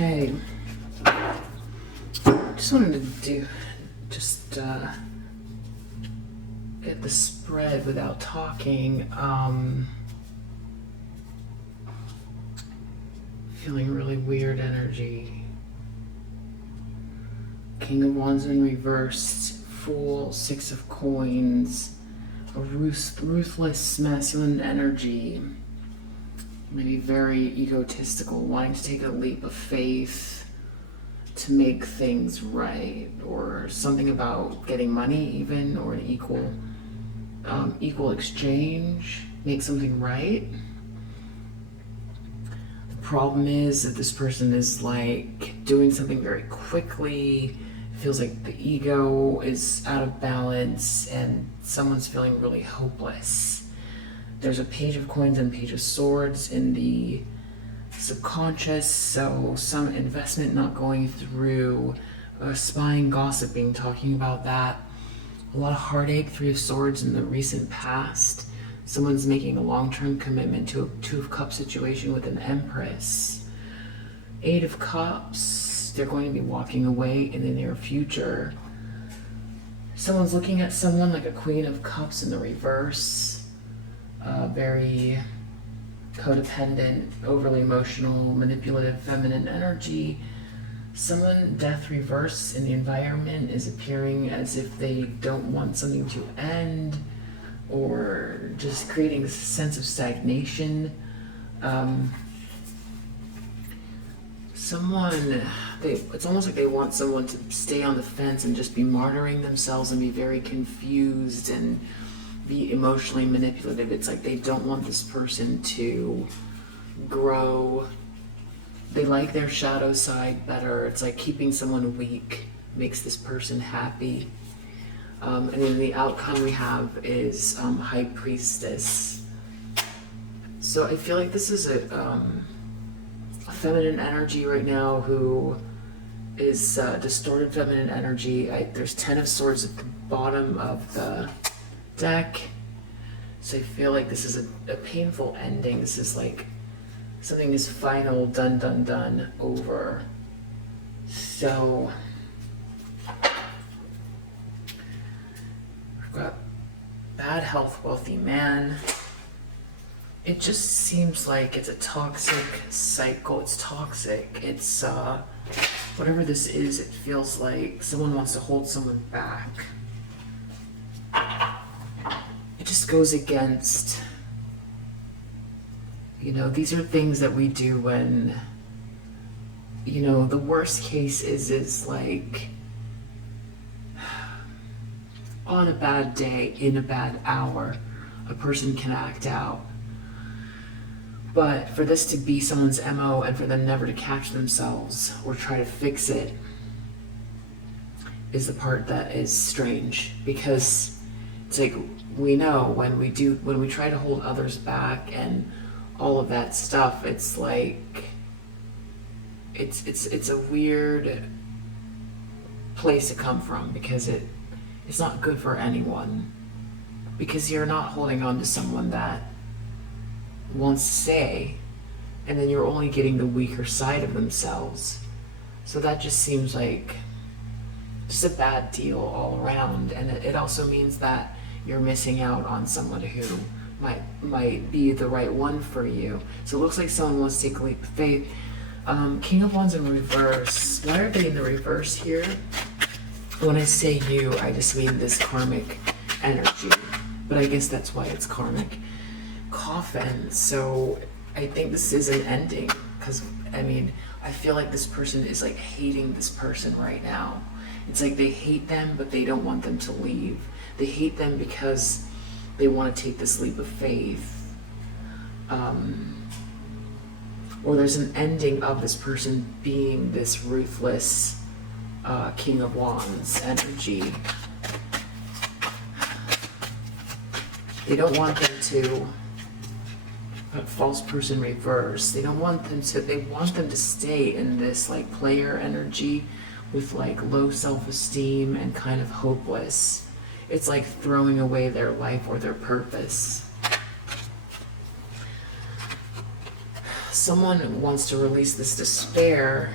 Okay. Just wanted to get the spread without talking. Feeling really weird energy. King of Wands in reversed, Fool, Six of Coins, a ruthless masculine energy. Maybe very egotistical, wanting to take a leap of faith to make things right, or something about getting money even, or an equal exchange, make something right. The problem is that this person is like doing something very quickly, feels like the ego is out of balance, and someone's feeling really hopeless. There's a Page of Coins and Page of Swords in the subconscious, so some investment not going through, spying, gossiping, talking about that. A lot of heartache, Three of Swords in the recent past. Someone's making a long-term commitment to a Two of Cups situation with an Empress. Eight of Cups, they're going to be walking away in the near future. Someone's looking at someone like a Queen of Cups in the reverse. Very codependent, overly emotional, manipulative, feminine energy. Someone, Death reverse in the environment, is appearing as if they don't want something to end, or just creating a sense of stagnation. It's almost like they want someone to stay on the fence and just be martyring themselves and be very confused and be emotionally manipulative. It's like they don't want this person to grow. They like their shadow side better. It's like keeping someone weak makes this person happy. And then the outcome we have is High Priestess. So I feel like this is a feminine energy right now who is distorted feminine energy. There's 10 of Swords at the bottom of the deck. So I feel like this is a painful ending. This is like something is final, done, over. So we've got bad health, wealthy man. It just seems like it's a toxic cycle. It's toxic. It's whatever this is, it feels like someone wants to hold someone back. It just goes against, these are things that we do when, the worst case is like on a bad day, in a bad hour, a person can act out. But for this to be someone's MO and for them never to catch themselves or try to fix it is the part that is strange, because it's like we know when we try to hold others back and all of that stuff, it's like it's a weird place to come from, because it's not good for anyone, because you're not holding on to someone that wants to stay, and then you're only getting the weaker side of themselves. So that just seems like just a bad deal all around, and it also means that you're missing out on someone who might be the right one for you. So it looks like someone wants to take a leap of faith. King of Wands in reverse. Why are they in the reverse here? When I say you, I just mean this karmic energy, but I guess that's why it's karmic. Coffin. So I think this is an ending, because I feel like this person is like hating this person right now. It's like they hate them, but they don't want them to leave. They hate them because they want to take this leap of faith. Or there's an ending of this person being this ruthless King of Wands energy. They don't want them to false person reverse. They want them to stay in this like player energy with like low self-esteem and kind of hopeless. It's like throwing away their life or their purpose. Someone wants to release this despair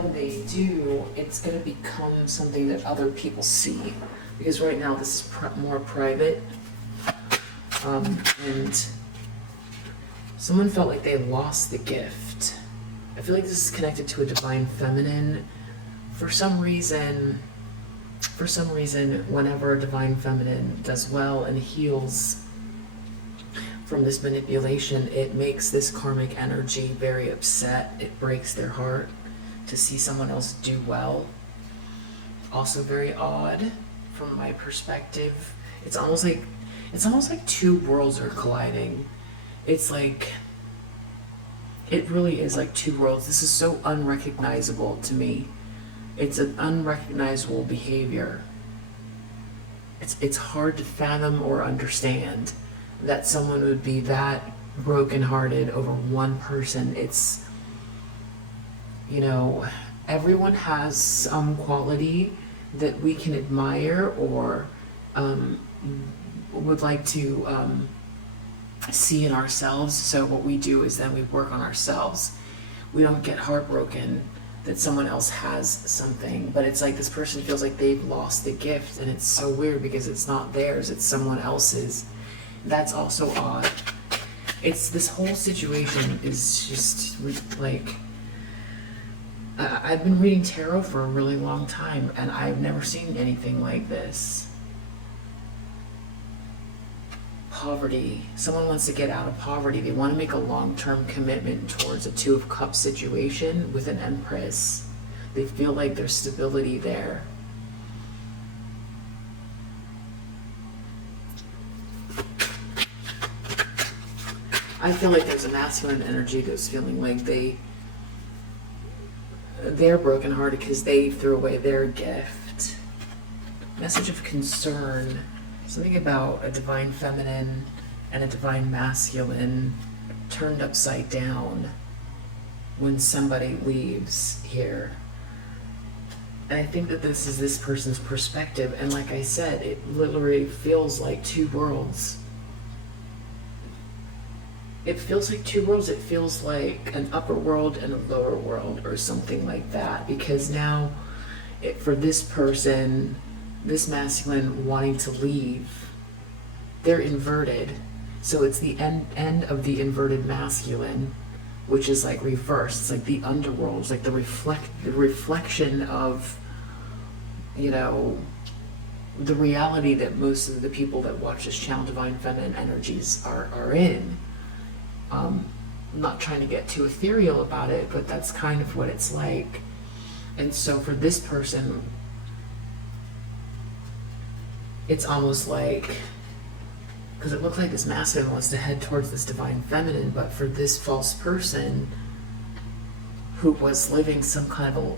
when they do, it's going to become something that other people see. Because right now this is more private. And someone felt like they lost the gift. I feel like this is connected to a divine feminine. For some reason, whenever a divine feminine does well and heals from this manipulation, it makes this karmic energy very upset. It breaks their heart to see someone else do well. Also very odd from my perspective. It's almost like two worlds are colliding. It's like, it really is like two worlds. This is so unrecognizable to me. It's an unrecognizable behavior. It's hard to fathom or understand that someone would be that brokenhearted over one person. It's, you know, everyone has some quality that we can admire or would like to see in ourselves. So what we do is then we work on ourselves. We don't get heartbroken that someone else has something, but it's like this person feels like they've lost the gift, and it's so weird because it's not theirs, it's someone else's. That's also odd. It's this whole situation is just like, I've been reading tarot for a really long time and I've never seen anything like this. Poverty. Someone wants to get out of poverty. They want to make a long-term commitment towards a Two of Cups situation with an Empress. They feel like there's stability there. I feel like there's a masculine energy that's feeling like they're brokenhearted because they threw away their gift. Message of concern. Something about a divine feminine and a divine masculine turned upside down when somebody leaves here. And I think that this is this person's perspective. And like I said, it literally feels like two worlds. It feels like two worlds. It feels like an upper world and a lower world or something like that. Because now, for this person, this masculine wanting to leave, they're inverted. So it's the end of the inverted masculine, which is like reversed. It's like the underworld. It's like the reflection of, you know, the reality that most of the people that watch this channel, Divine Feminine Energies, are in. I'm not trying to get too ethereal about it, but that's kind of what it's like. And so for this person, it's almost like, because it looks like this masculine wants to head towards this divine feminine, but for this false person who was living some kind of a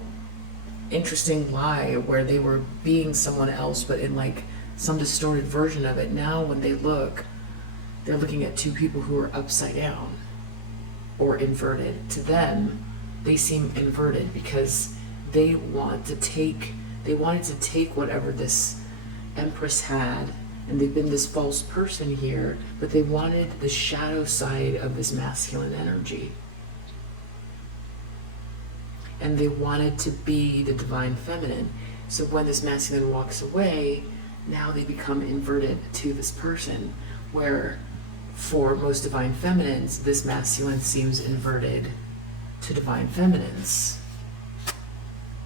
interesting lie where they were being someone else, but in like some distorted version of it, now when they look, they're looking at two people who are upside down or inverted. To them, they seem inverted because they wanted to take whatever this Empress had, and they've been this false person here, but they wanted the shadow side of this masculine energy. And they wanted to be the divine feminine. So when this masculine walks away, now they become inverted to this person, where for most divine feminines, this masculine seems inverted to divine feminines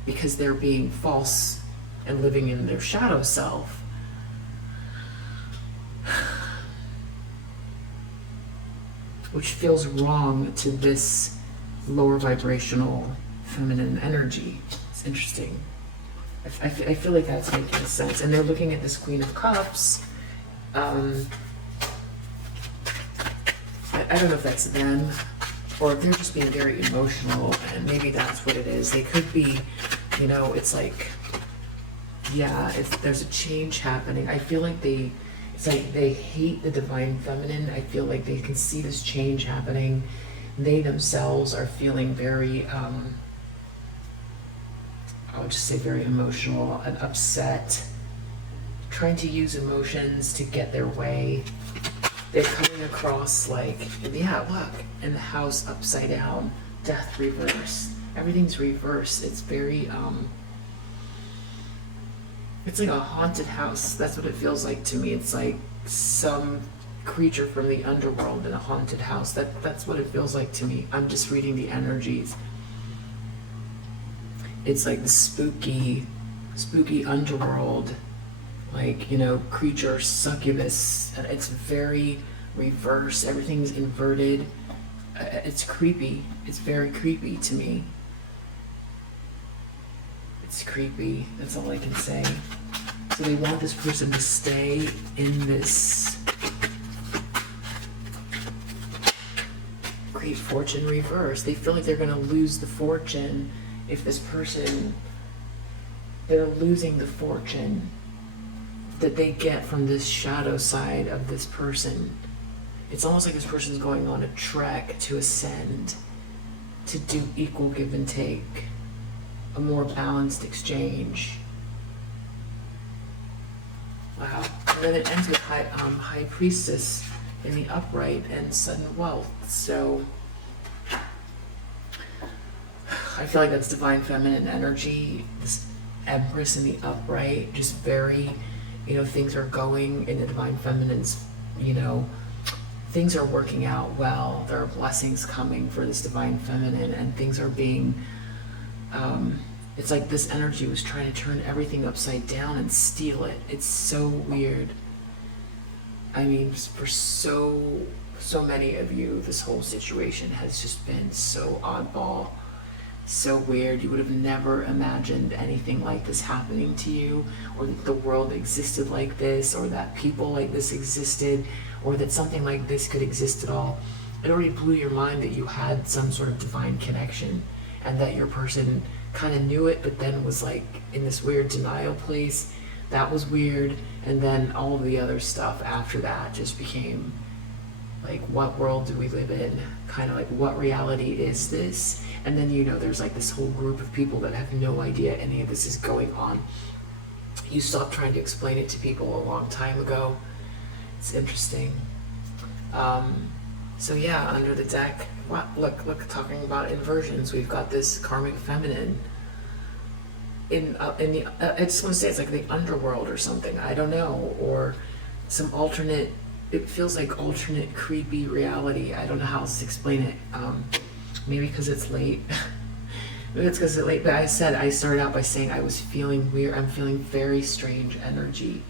because they're being false and living in their shadow self. Which feels wrong to this lower vibrational feminine energy. It's interesting. I feel like that's making sense. And they're looking at this Queen of Cups. I don't know if that's them, or if they're just being very emotional, and maybe that's what it is. They could be, you know, it's like, yeah, there's a change happening. I feel like it's like they hate the divine feminine. I feel like they can see this change happening. They themselves are feeling very, I would just say very emotional and upset, trying to use emotions to get their way. They're coming across like, yeah, look, in the house upside down, death reversed, Everything's reversed. It's very, it's like a haunted house. That's what it feels like to me. It's like some creature from the underworld in a haunted house. That's what it feels like to me. I'm just reading the energies. It's like the spooky underworld, like, you know, creature, succubus. And it's very reverse. Everything's inverted. It's creepy. It's very creepy to me. It's creepy. That's all I can say. So they want this person to stay in this great fortune reverse. They feel like they're going to lose the fortune if this person, they're losing the fortune that they get from this shadow side of this person. It's almost like this person's going on a trek to ascend, to do equal give and take, a more balanced exchange. Wow. And then it ends with High Priestess in the upright and sudden wealth. So I feel like that's divine feminine energy. This Empress in the upright, just very, you know, things are going in the divine feminine's, you know, things are working out well. There are blessings coming for this divine feminine, and things are being, it's like this energy was trying to turn everything upside down and steal it. It's so weird. I mean, for so many of you, this whole situation has just been so oddball, so weird. You would have never imagined anything like this happening to you, or that the world existed like this, or that people like this existed, or that something like this could exist at all. It already blew your mind that you had some sort of divine connection, and that your person kind of knew it, but then was like in this weird denial place. That was weird. And then all the other stuff after that just became like, what world do we live in? Kind of like, what reality is this? And then, you know, there's like this whole group of people that have no idea any of this is going on. You stopped trying to explain it to people a long time ago. It's interesting. So yeah, under the deck, wow, look, talking about inversions, we've got this karmic feminine in the, I just want to say it's like the underworld or something, I don't know, or some alternate, it feels like alternate creepy reality. I don't know how else to explain it. Maybe because it's late. Maybe it's because it's late, but I started out by saying I was feeling weird. I'm feeling very strange energy.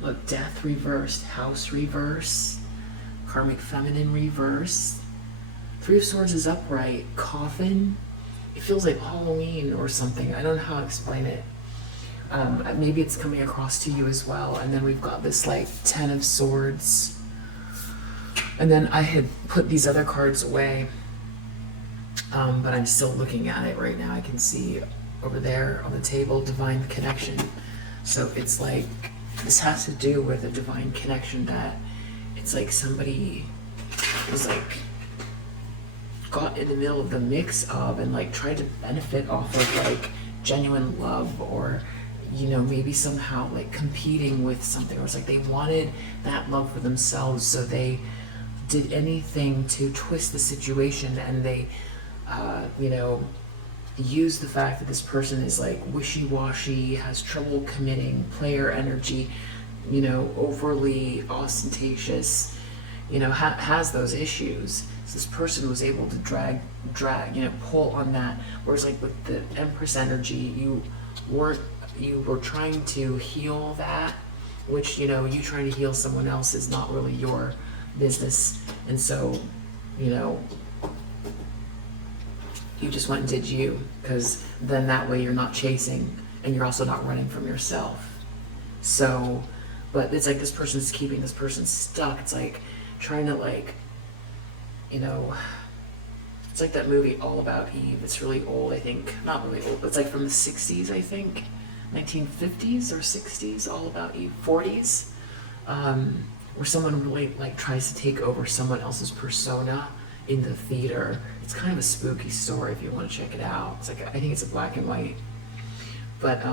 Look, death reversed, house reverse, karmic feminine reverse, Three of Swords is upright, coffin. It feels like Halloween or something. I don't know how to explain it. Maybe it's coming across to you as well. And then we've got this like 10 of Swords. And then I had put these other cards away, but I'm still looking at it right now. I can see over there on the table, divine connection. So it's like, this has to do with a divine connection, that it's like somebody was like, got in the middle of the mix of and like tried to benefit off of like genuine love, or, you know, maybe somehow like competing with something, or it's like they wanted that love for themselves, so they did anything to twist the situation, and they you know, use the fact that this person is like wishy-washy, has trouble committing, player energy, you know, overly ostentatious, you know, has those issues. So this person was able to drag, you know, pull on that. Whereas like with the Empress energy, you were trying to heal that, which, you know, you trying to heal someone else is not really your business. And so, you know, you just went and did you, because then that way you're not chasing, and you're also not running from yourself. So, but it's like this person's keeping this person stuck. It's like trying to like, you know, it's like that movie All About Eve. It's really old, I think. Not really old, but it's like from the 60s, I think. 1950s or 60s, All About Eve. 40s. Where someone really like tries to take over someone else's persona in the theater. It's kind of a spooky story if you want to check it out. It's like, I think it's a black and white. But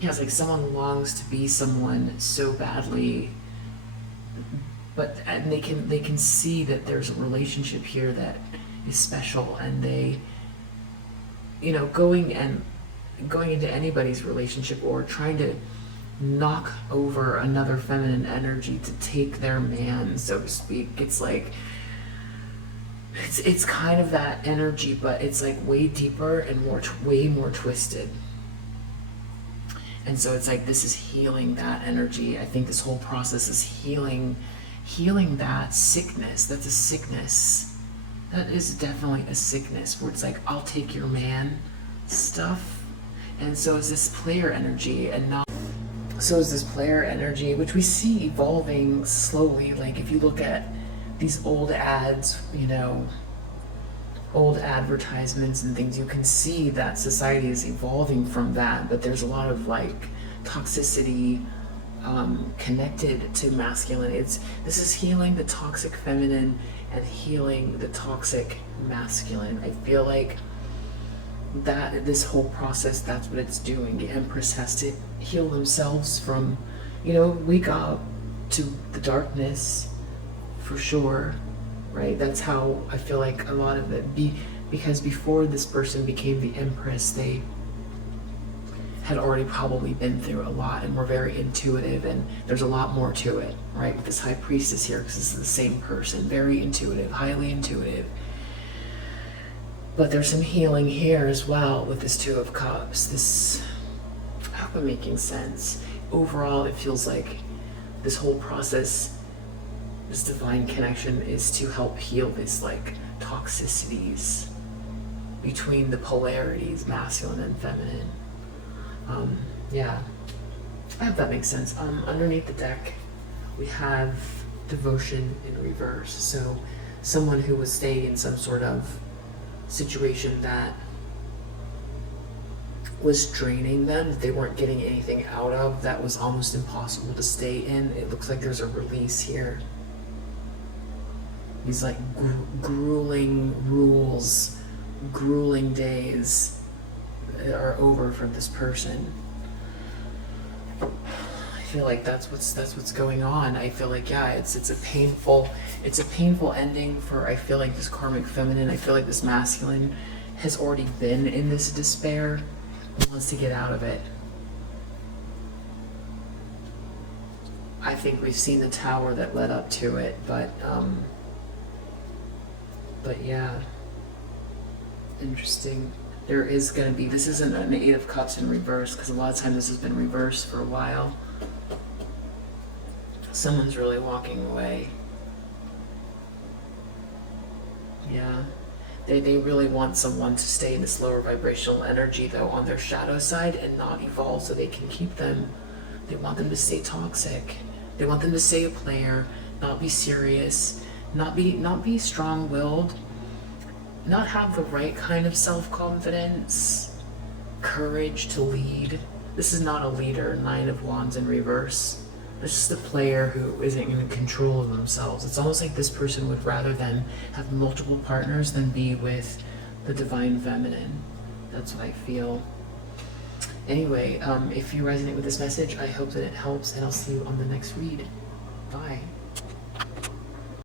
yeah, it's like someone longs to be someone so badly, and they can see that there's a relationship here that is special, and they, going into anybody's relationship or trying to knock over another feminine energy to take their man, so to speak. It's like, it's kind of that energy, but it's like way deeper and way more twisted. And so it's like, this is healing that energy. I think this whole process is healing that sickness. That's a sickness. That is definitely a sickness, where it's like, I'll take your man stuff. And so is this player energy, which we see evolving slowly. Like, if you look at these old ads, old advertisements and things, you can see that society is evolving from that. But there's a lot of like toxicity connected to masculine. This is healing the toxic feminine and healing the toxic masculine. I feel like that this whole process, that's what it's doing. The Empress has to heal themselves from, wake up to the darkness, for sure, right? That's how I feel like a lot of it because before this person became the Empress, they had already probably been through a lot and were very intuitive, and there's a lot more to it, right? With this High Priestess here, because this is the same person, very intuitive, highly intuitive. But there's some healing here as well with this Two of Cups. I hope I'm making sense. Overall, it feels like this whole process, this divine connection, is to help heal this like toxicities between the polarities, masculine and feminine. Yeah, I hope that makes sense. Underneath the deck, we have devotion in reverse. So someone who was staying in some sort of situation that was draining them, that they weren't getting anything out of, that was almost impossible to stay in. It looks like there's a release here. These like grueling rules, grueling days are over for this person. I feel like that's what's going on. I feel like, yeah, it's a painful ending for, I feel like, this karmic feminine. I feel like this masculine has already been in this despair and wants to get out of it. I think we've seen the tower that led up to it, but yeah, interesting. There is going to be, this isn't an Eight of Cups in reverse, because a lot of times this has been reversed for a while. Someone's really walking away. Yeah. They really want someone to stay in this lower vibrational energy, though, on their shadow side and not evolve so they can keep them. They want them to stay toxic. They want them to stay a player, not be serious, not be strong-willed, not have the right kind of self-confidence, courage to lead. This is not a leader, Nine of Wands in reverse. This is the player who isn't in control of themselves. It's almost like this person would rather than have multiple partners than be with the divine feminine. That's what I feel. Anyway, if you resonate with this message, I hope that it helps, and I'll see you on the next read. Bye.